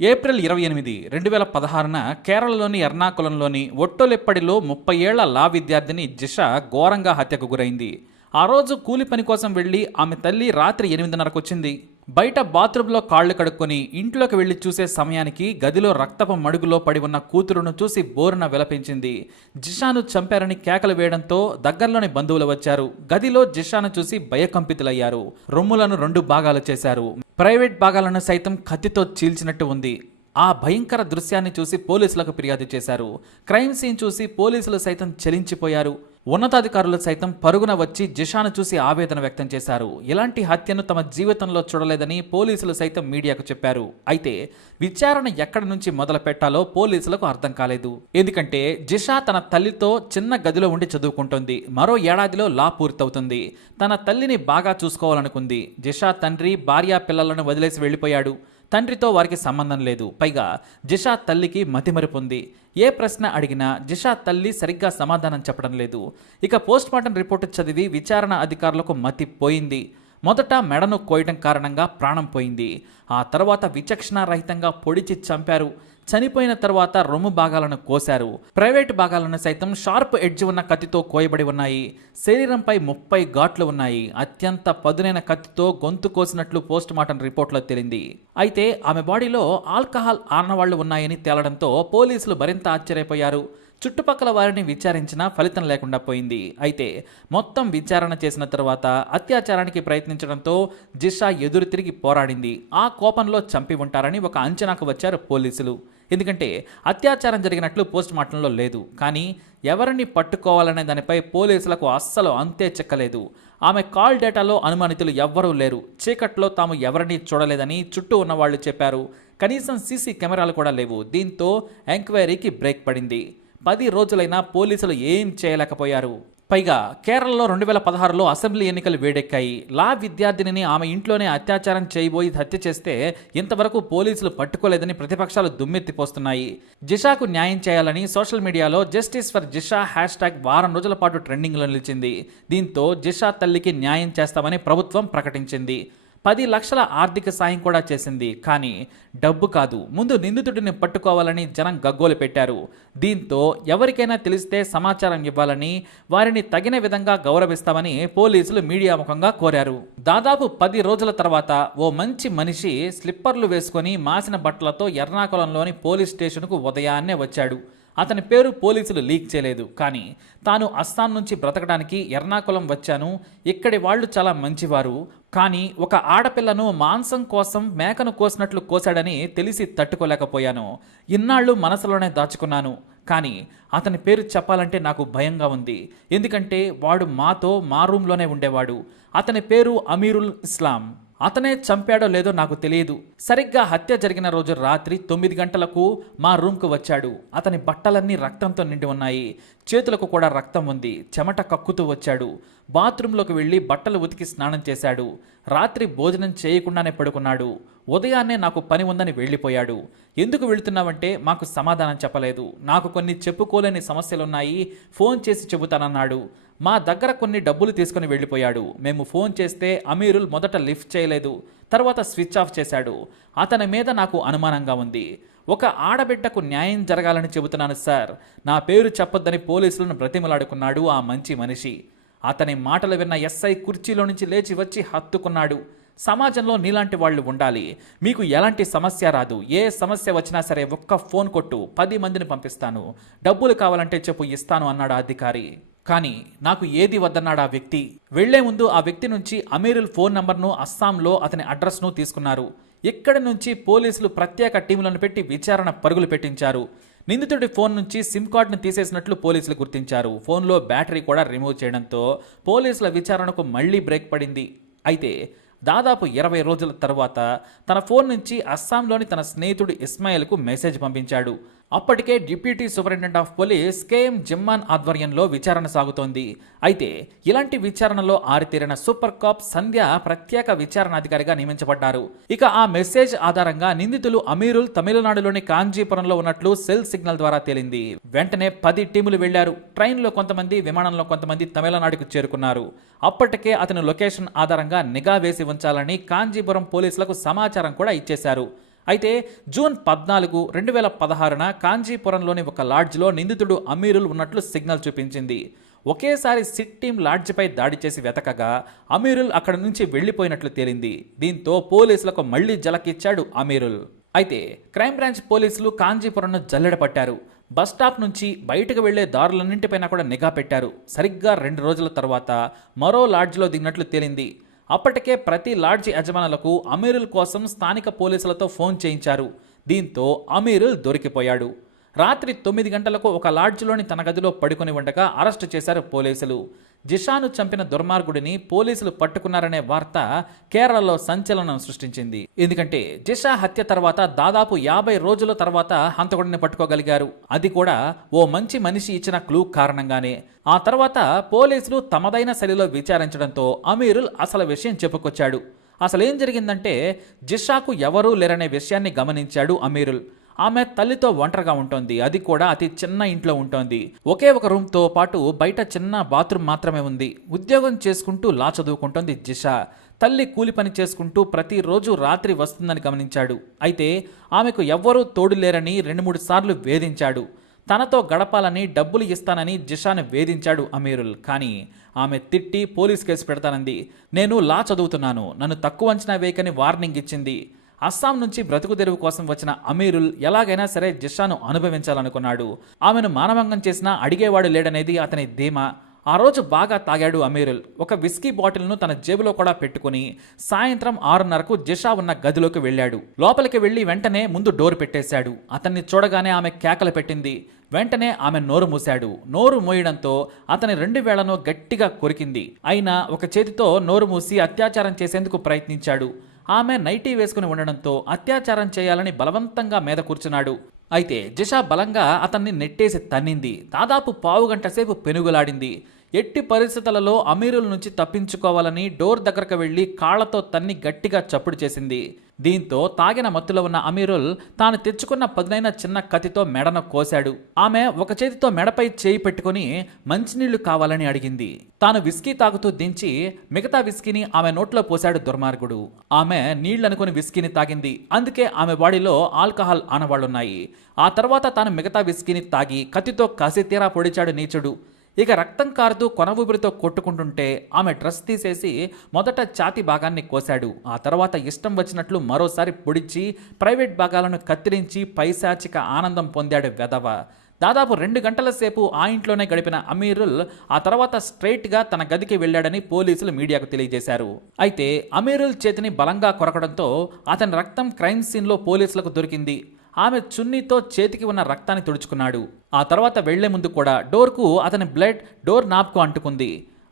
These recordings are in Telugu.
ఏప్రిల్ 28, 2016న కేరళలోని ఎర్నాకులంలోని ఒట్టోలెప్పడిలో 30 ఏళ్ల లా విద్యార్థిని జిష ఘోరంగా హత్యకు గురైంది. ఆ రోజు కూలి పని కోసం వెళ్లి ఆమె తల్లి రాత్రి 8:30కు వచ్చింది. బయట బాత్రూంలో కాళ్లు కడుక్కొని ఇంట్లోకి వెళ్లి చూసే సమయానికి గదిలో రక్తపు మడుగులో పడి ఉన్న కూతురును చూసి బోరున విలపించింది. జిషాను చంపారని కేకలు వేయడంతో దగ్గరలోని బంధువులు వచ్చారు. గదిలో జిషాను చూసి భయకంపితులయ్యారు. రొమ్ములను 2 భాగాలు చేశారు. ప్రైవేట్ భాగాలను సైతం కత్తితో చీల్చినట్టు ఉంది. ఆ భయంకర దృశ్యాన్ని చూసి పోలీసులకు ఫిర్యాదు చేశారు. క్రైమ్ సీన్ చూసి పోలీసులు సైతం చలించిపోయారు. ఉన్నతాధికారులు సైతం పరుగున వచ్చి జిషాను చూసి ఆవేదన వ్యక్తం చేశారు. ఇలాంటి హత్యను తమ జీవితంలో చూడలేదని పోలీసులు సైతం మీడియాకు చెప్పారు. అయితే విచారణ ఎక్కడి నుంచి మొదలు పెట్టాలో పోలీసులకు అర్థం కాలేదు. ఎందుకంటే జిషా తన తల్లితో చిన్న గదిలో ఉండి చదువుకుంటోంది. మరో ఏడాదిలో లా పూర్తవుతుంది. తన తల్లిని బాగా చూసుకోవాలనుకుంది. జిషా తండ్రి భార్య పిల్లలను వదిలేసి వెళ్లిపోయాడు. తండ్రితో వారికి సంబంధం లేదు. పైగా జిషా తల్లికి మతిమరుపు ఉంది. ఏ ప్రశ్న అడిగినా జిషా తల్లి సరిగ్గా సమాధానం చెప్పడం లేదు. ఇక పోస్ట్మార్టం రిపోర్టు చదివి విచారణ అధికారులకు మతి పోయింది. మొదట మెడను కోయడం కారణంగా ప్రాణం పోయింది. ఆ తర్వాత విచక్షణారహితంగా పొడిచి చంపారు. చనిపోయిన తర్వాత రొమ్ము భాగాలను కోశారు. ప్రైవేట్ భాగాలను సైతం షార్ప్ ఎడ్జ్ ఉన్న కత్తితో కోయబడి ఉన్నాయి. శరీరంపై 30 ఘాట్లు ఉన్నాయి. అత్యంత పదునైన కత్తితో గొంతు కోసినట్లు పోస్ట్మార్టం రిపోర్టులో తేలింది. అయితే ఆమె బాడీలో ఆల్కహాల్ ఆనవాళ్లు ఉన్నాయని తేలడంతో పోలీసులు మరింత ఆశ్చర్యపోయారు. చుట్టుపక్కల వారిని విచారించినా ఫలితం లేకుండా పోయింది. అయితే మొత్తం విచారణ చేసిన తర్వాత అత్యాచారానికి ప్రయత్నించడంతో జిషా ఎదురు తిరిగి పోరాడింది. ఆ కోపంలో చంపి ఉంటారని ఒక అంచనాకు వచ్చారు పోలీసులు. ఎందుకంటే అత్యాచారం జరిగినట్లు పోస్ట్మార్టంలో లేదు. కానీ ఎవరిని పట్టుకోవాలనే దానిపై పోలీసులకు అస్సలు అంతే చెక్కలేదు. ఆమె కాల్ డేటాలో అనుమానితులు ఎవ్వరూ లేరు. చీకట్లో తాము ఎవరిని చూడలేదని చుట్టూ ఉన్నవాళ్లు చెప్పారు. కనీసం సీసీ కెమెరాలు కూడా లేవు. దీంతో ఎంక్వైరీకి బ్రేక్ పడింది. 10 రోజులైనా పోలీసులు ఏం చేయలేకపోయారు. పైగా కేరళలో 2016లో అసెంబ్లీ ఎన్నికలు వేడెక్కాయి. లా విద్యార్థినిని ఆమె ఇంట్లోనే అత్యాచారం చేయబోయి హత్య చేస్తే ఇంతవరకు పోలీసులు పట్టుకోలేదని ప్రతిపక్షాలు దుమ్మెత్తిపోస్తున్నాయి. జిషాకు న్యాయం చేయాలని సోషల్ మీడియాలో జస్టిస్ ఫర్ జిషా హ్యాష్ట్యాగ్ వారం రోజుల పాటు ట్రెండింగ్లో నిలిచింది. దీంతో జిషా తల్లికి న్యాయం చేస్తామని ప్రభుత్వం ప్రకటించింది. 10 లక్షల ఆర్థిక సాయం కూడా చేసింది. కానీ డబ్బు కాదు, ముందు నిందితుడిని పట్టుకోవాలని జనం గగ్గోలు పెట్టారు. దీంతో ఎవరికైనా తెలిస్తే సమాచారం ఇవ్వాలని, వారిని తగిన విధంగా గౌరవిస్తామని పోలీసులు మీడియా ముఖంగా కోరారు. దాదాపు 10 రోజుల తర్వాత ఓ మంచి మనిషి స్లిప్పర్లు వేసుకొని మాసిన బట్టలతో ఎర్నాకులంలోని పోలీస్ స్టేషన్కు ఉదయాన్నే వచ్చాడు. అతని పేరు పోలీసులు లీక్ చేయలేదు. కానీ తాను అస్సాం నుంచి బ్రతకడానికి ఎర్నాకులం వచ్చాను, ఇక్కడి వాళ్ళు చాలా మంచివారు, కానీ ఒక ఆడపిల్లను మాంసం కోసం మేకను కోసినట్లు కోశాడని తెలిసి తట్టుకోలేకపోయాను. ఇన్నాళ్ళు మనసులోనే దాచుకున్నాను. కానీ అతని పేరు చెప్పాలంటే నాకు భయంగా ఉంది. ఎందుకంటే వాడు మాతో మా రూమ్లోనే ఉండేవాడు. అతని పేరు అమీరుల్ ఇస్లాం. అతనే చంపాడో లేదో నాకు తెలియదు. సరిగ్గా హత్య జరిగిన రోజు రాత్రి 9 గంటలకు మా రూమ్కు వచ్చాడు. అతని బట్టలన్నీ రక్తంతో నిండి ఉన్నాయి. చేతులకు కూడా రక్తం ఉంది. చెమట కక్కుతూ వచ్చాడు. బాత్రూంలోకి వెళ్ళి బట్టలు ఉతికి స్నానం చేశాడు. రాత్రి భోజనం చేయకుండానే పడుకున్నాడు. ఉదయాన్నే నాకు పని ఉందని వెళ్ళిపోయాడు. ఎందుకు వెళుతున్నావంటే మాకు సమాధానం చెప్పలేదు. నాకు కొన్ని చెప్పుకోలేని సమస్యలున్నాయి, ఫోన్ చేసి చెబుతానన్నాడు. మా దగ్గర కొన్ని డబ్బులు తీసుకుని వెళ్ళిపోయాడు. మేము ఫోన్ చేస్తే అమీరుల్ మొదట లిఫ్ట్ చేయలేదు, తర్వాత స్విచ్ ఆఫ్ చేశాడు. అతని మీద నాకు అనుమానంగా ఉంది. ఒక ఆడబిడ్డకు న్యాయం జరగాలని చెబుతున్నాను సార్, నా పేరు చెప్పొద్దని పోలీసులను బ్రతిమలాడుకున్నాడు ఆ మంచి మనిషి. అతని మాటలు విన్న ఎస్ఐ కుర్చీలో నుంచి లేచి వచ్చి హత్తుకున్నాడు. సమాజంలో నీలాంటి వాళ్ళు ఉండాలి. మీకు ఎలాంటి సమస్య రాదు. ఏ సమస్య వచ్చినా సరే ఒక్క ఫోన్ కొట్టు, 10 మందిని పంపిస్తాను. డబ్బులు కావాలంటే చెప్పు, ఇస్తాను అన్నాడు ఆ అధికారి. కానీ నాకు ఏది వద్దన్నాడు ఆ వ్యక్తి. వెళ్లే ముందు ఆ వ్యక్తి నుంచి అమీరుల్ ఫోన్ నంబర్ను, అస్సాంలో అతని అడ్రస్ను తీసుకున్నారు. ఇక్కడి నుంచి పోలీసులు ప్రత్యేక టీములను పెట్టి విచారణ పరుగులు పెట్టించారు. నిందితుడి ఫోన్ నుంచి సిమ్ కార్డును తీసేసినట్లు పోలీసులు గుర్తించారు. ఫోన్లో బ్యాటరీ కూడా రిమూవ్ చేయడంతో పోలీసుల విచారణకు మళ్లీ బ్రేక్ పడింది. అయితే దాదాపు 20 రోజుల తర్వాత తన ఫోన్ నుంచి అస్సాంలోని తన స్నేహితుడు ఇస్మాయిల్కు మెసేజ్ పంపించాడు. అప్పటికే deputy superintendent of police KM Jimman ఆధ్వర్యంలో విచారణ సాగుతోంది. అయితే ఇలాంటి విచారణలో ఆరితేరిన సూపర్ కాప్ సంధ్య ప్రత్యేక విచారణాధికారిగా నియమించబడ్డారు. ఇక ఆ మెసేజ్ ఆధారంగా నిందితులు అమీరుల్ తమిళనాడులోని కాంజీపురంలో ఉన్నట్లు సెల్ సిగ్నల్ ద్వారా తేలింది. వెంటనే 10 టీములు వెళ్లారు. ట్రైన్లో కొంతమంది, విమానంలో కొంతమంది తమిళనాడుకు చేరుకున్నారు. అప్పటికే అతని లొకేషన్ ఆధారంగా నిఘా వేసి ఉంచాలని కాంజీపురం పోలీసులకు సమాచారం కూడా ఇచ్చేశారు. అయితే జూన్ 14, 2016న కాంచీపురంలోని ఒక లాడ్జ్లో నిందితుడు అమీరుల్ ఉన్నట్లు సిగ్నల్ చూపించింది. ఒకేసారి సిట్ టీం లాడ్జిపై దాడి చేసి వెతకగా అమీరుల్ అక్కడి నుంచి వెళ్లిపోయినట్లు తేలింది. దీంతో పోలీసులకు మళ్లీ జలకిచ్చాడు అమీరుల్. అయితే క్రైమ్ బ్రాంచ్ పోలీసులు కాంచీపురంను జల్లెడ పట్టారు. బస్టాప్ నుంచి బయటకు వెళ్లే దారులన్నింటిపైన కూడా నిఘా పెట్టారు. సరిగ్గా 2 రోజుల తర్వాత మరో లాడ్జ్లో దిగినట్లు తేలింది. అప్పటికే ప్రతి లాడ్జి యజమానులకు అమీరుల్ కోసం స్థానిక పోలీసులతో ఫోన్ చేయించారు. దీంతో అమీరుల్ దొరికిపోయాడు. రాత్రి 9 గంటలకు ఒక లాడ్జిలోని తన గదిలో పడుకొని ఉండగా అరెస్టు చేశారు పోలీసులు. జిషాను చంపిన దుర్మార్గుడిని పోలీసులు పట్టుకున్నారనే వార్త కేరళలో సంచలనం సృష్టించింది. ఎందుకంటే జిషా హత్య తర్వాత దాదాపు 50 రోజుల తర్వాత హంతకుడిని పట్టుకోగలిగారు. అది కూడా ఓ మంచి మనిషి ఇచ్చిన క్లూ కారణంగానే. ఆ తర్వాత పోలీసులు తమదైన శైలిలో విచారించడంతో అమీరుల్ అసలు విషయం చెప్పుకొచ్చాడు. అసలేం జరిగిందంటే జిషాకు ఎవరూ లేరనే విషయాన్ని గమనించాడు అమీరుల్. ఆమె తల్లితో ఒంటరిగా ఉంటుంది. అది కూడా అతి చిన్న ఇంట్లో ఉంటుంది. ఒకే ఒక రూమ్తో పాటు బయట చిన్న బాత్రూమ్ మాత్రమే ఉంది. ఉద్యోగం చేసుకుంటూ లా చదువుకుంటోంది జిషా. తల్లి కూలి పని చేసుకుంటూ ప్రతిరోజు రాత్రి వస్తుందని గమనించాడు. అయితే ఆమెకు ఎవ్వరూ తోడు లేరని 2-3 సార్లు వేధించాడు. తనతో గడపాలని డబ్బులు ఇస్తానని జిషాను వేధించాడు అమీరుల్. కానీ ఆమె తిట్టి పోలీస్ కేసు పెడతానంది. నేను లా చదువుతున్నాను, నన్ను తక్కువ అంచనా వేయకని వార్నింగ్ ఇచ్చింది. అస్సాం నుంచి బ్రతుకు తెరువు కోసం వచ్చిన అమీరుల్ ఎలాగైనా సరే జిషాను అనుభవించాలనుకున్నాడు. ఆమెను మానభంగం చేసినా అడిగేవాడు లేడనేది అతని ధీమా. ఆ రోజు బాగా తాగాడు అమీరుల్. ఒక విస్కీ బాటిల్ను తన జేబులో కూడా పెట్టుకుని సాయంత్రం 6:30కు జిషా ఉన్న గదిలోకి వెళ్ళాడు. లోపలికి వెళ్లి వెంటనే ముందు డోర్ పెట్టేశాడు. అతన్ని చూడగానే ఆమె కేకలు పెట్టింది. వెంటనే ఆమె నోరు మూశాడు. నోరు మూయడంతో అతని 2 వేళ్లను గట్టిగా కొరికింది. అయినా ఒక చేతితో నోరు మూసి అత్యాచారం చేసేందుకు ప్రయత్నించాడు. ఆమె నైటీ వేసుకుని ఉండడంతో అత్యాచారం చేయాలని బలవంతంగా మీద కూర్చున్నాడు. అయితే జిషా బలంగా అతన్ని నెట్టేసి తన్నింది. దాదాపు పావుగంట సేపు పెనుగులాడింది. ఎట్టి పరిస్థితులలో అమీరుల్ నుంచి తప్పించుకోవాలని డోర్ దగ్గరకు వెళ్లి కాళ్లతో తన్ని గట్టిగా చప్పుడు చేసింది. దీంతో తాగిన మత్తులో ఉన్న అమీరుల్ తాను తెచ్చుకున్న పదునైన చిన్న కత్తితో మెడను కోశాడు. ఆమె ఒక చేతితో మెడపై చేయి పెట్టుకుని మంచినీళ్లు కావాలని అడిగింది. తాను విస్కీ తాగుతూ దించి మిగతా విస్కీని ఆమె నోట్లో పోశాడు దుర్మార్గుడు. ఆమె నీళ్లనుకుని విస్కీని తాగింది. అందుకే ఆమె బాడీలో ఆల్కహాల్ ఆనవాళ్లున్నాయి. ఆ తర్వాత తాను మిగతా విస్కీని తాగి కత్తితో కసితీరా పొడిచాడు నీచుడు. ఇక రక్తం కారుతూ కొన ఊపిరితో కొట్టుకుంటుంటే ఆమె డ్రెస్ తీసేసి మొదట ఛాతీ భాగాన్ని కోశాడు. ఆ తర్వాత ఇష్టం వచ్చినట్లు మరోసారి పొడిచి ప్రైవేట్ భాగాలను కత్తిరించి పైశాచిక ఆనందం పొందాడు వెధవ. దాదాపు 2 గంటల సేపు ఆ ఇంట్లోనే గడిపిన అమీరుల్ ఆ తర్వాత స్ట్రైట్గా తన గదికి వెళ్లాడని పోలీసులు మీడియాకు తెలియజేశారు. అయితే అమీరుల్ చేతిని బలంగా కొరకడంతో అతని రక్తం క్రైమ్ సీన్లో పోలీసులకు దొరికింది. ఆమె చున్నీతో చేతికి ఉన్న రక్తాన్ని తుడుచుకున్నాడు. ఆ తర్వాత వెళ్లే ముందు కూడా డోర్కు అతని బ్లడ్ డోర్ నాబ్కు అంటుకుంది.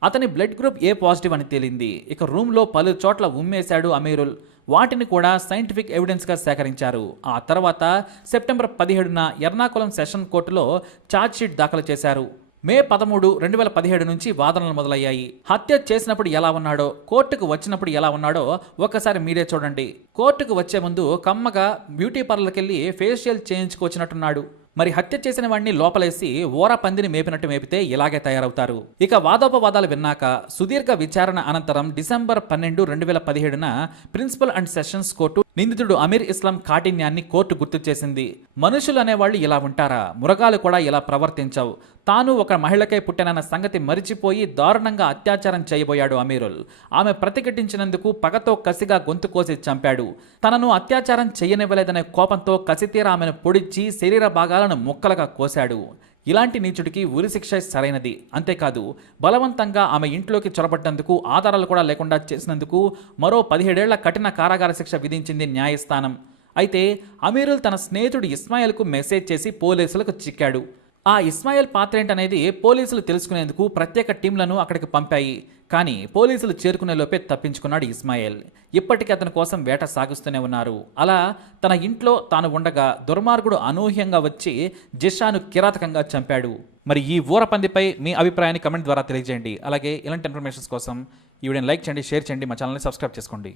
అతని బ్లడ్ గ్రూప్ ఏ పాజిటివ్ అని తేలింది. ఇక రూమ్లో పలు చోట్ల ఉమ్మేశాడు అమీరుల్. వాటిని కూడా సైంటిఫిక్ ఎవిడెన్స్గా సేకరించారు. ఆ తర్వాత సెప్టెంబర్ 17న ఎర్నాకుళం సెషన్ కోర్టులో ఛార్జ్షీట్ దాఖలు చేశారు. మే 13, 2017 నుంచి వాదనలు మొదలయ్యాయి. హత్య చేసినప్పుడు ఎలా ఉన్నాడో, కోర్టుకు వచ్చినప్పుడు ఎలా ఉన్నాడో ఒక్కసారి మీరే చూడండి. కోర్టుకు వచ్చే ముందు కమ్మగా బ్యూటీ పార్లర్కి వెళ్ళి ఫేషియల్ చేయించుకొచ్చినట్టున్నాడు. మరి హత్య చేసిన వాడిని లోపలేసి ఓర పందిని మేపినట్టు మేపితే ఇలాగే తయారవుతారు. ఇక వాదోపవాదాలు విన్నాక సుదీర్ఘ విచారణ అనంతరం డిసెంబర్ 12, 2017న ప్రిన్సిపల్ అండ్ సెషన్స్ కోర్టు నిందితుడు అమీర్ ఇస్లాం కాఠిన్యాన్ని కోర్టు గుర్తు చేసింది. మనుషులు అనేవాళ్ళు ఇలా ఉంటారా? మృగాలు కూడా ఇలా ప్రవర్తించవు. తాను ఒక మహిళకై పుట్టినన్న సంగతి మరిచిపోయి దారుణంగా అత్యాచారం చేయబోయాడు అమీరుల్. ఆమె ప్రతిఘటించినందుకు పగతో కసిగా గొంతు కోసి చంపాడు. తనను అత్యాచారం చేయనివ్వలేదనే కోపంతో కసితీరా ఆమెను పొడిచి శరీర భాగాలను ముక్కలుగా కోశాడు. ఇలాంటి నీచుడికి ఉరిశిక్ష సరైనది. అంతేకాదు బలవంతంగా ఆమె ఇంట్లోకి చొరబడ్డందుకు, ఆధారాలు కూడా లేకుండా చేసినందుకు మరో 17 ఏళ్ల కఠిన కారాగార శిక్ష విధించింది న్యాయస్థానం. అయితే అమీరుల్ తన స్నేహితుడు ఇస్మాయిల్కు మెసేజ్ చేసి పోలీసులకు చిక్కాడు. ఆ ఇస్మాయిల్ పాత్ర ఏంటనేది పోలీసులు తెలుసుకునేందుకు ప్రత్యేక టీంలను అక్కడికి పంపాయి. కానీ పోలీసులు చేరుకునే లోపే తప్పించుకున్నాడు ఇస్మాయిల్. ఇప్పటికీ అతని కోసం వేట సాగిస్తూనే ఉన్నారు. అలా తన ఇంట్లో తాను ఉండగా దుర్మార్గుడు అనూహ్యంగా వచ్చి జిషాను కిరాతకంగా చంపాడు. మరి ఈ ఊరపందిపై మీ అభిప్రాయాన్ని కమెంట్ ద్వారా తెలియజేయండి. అలాగే ఇలాంటి ఇన్ఫర్మేషన్స్ కోసం ఈ వీడియోని లైక్ చేయండి, షేర్ చేయండి, మా ఛానల్ని సబ్స్క్రైబ్ చేసుకోండి.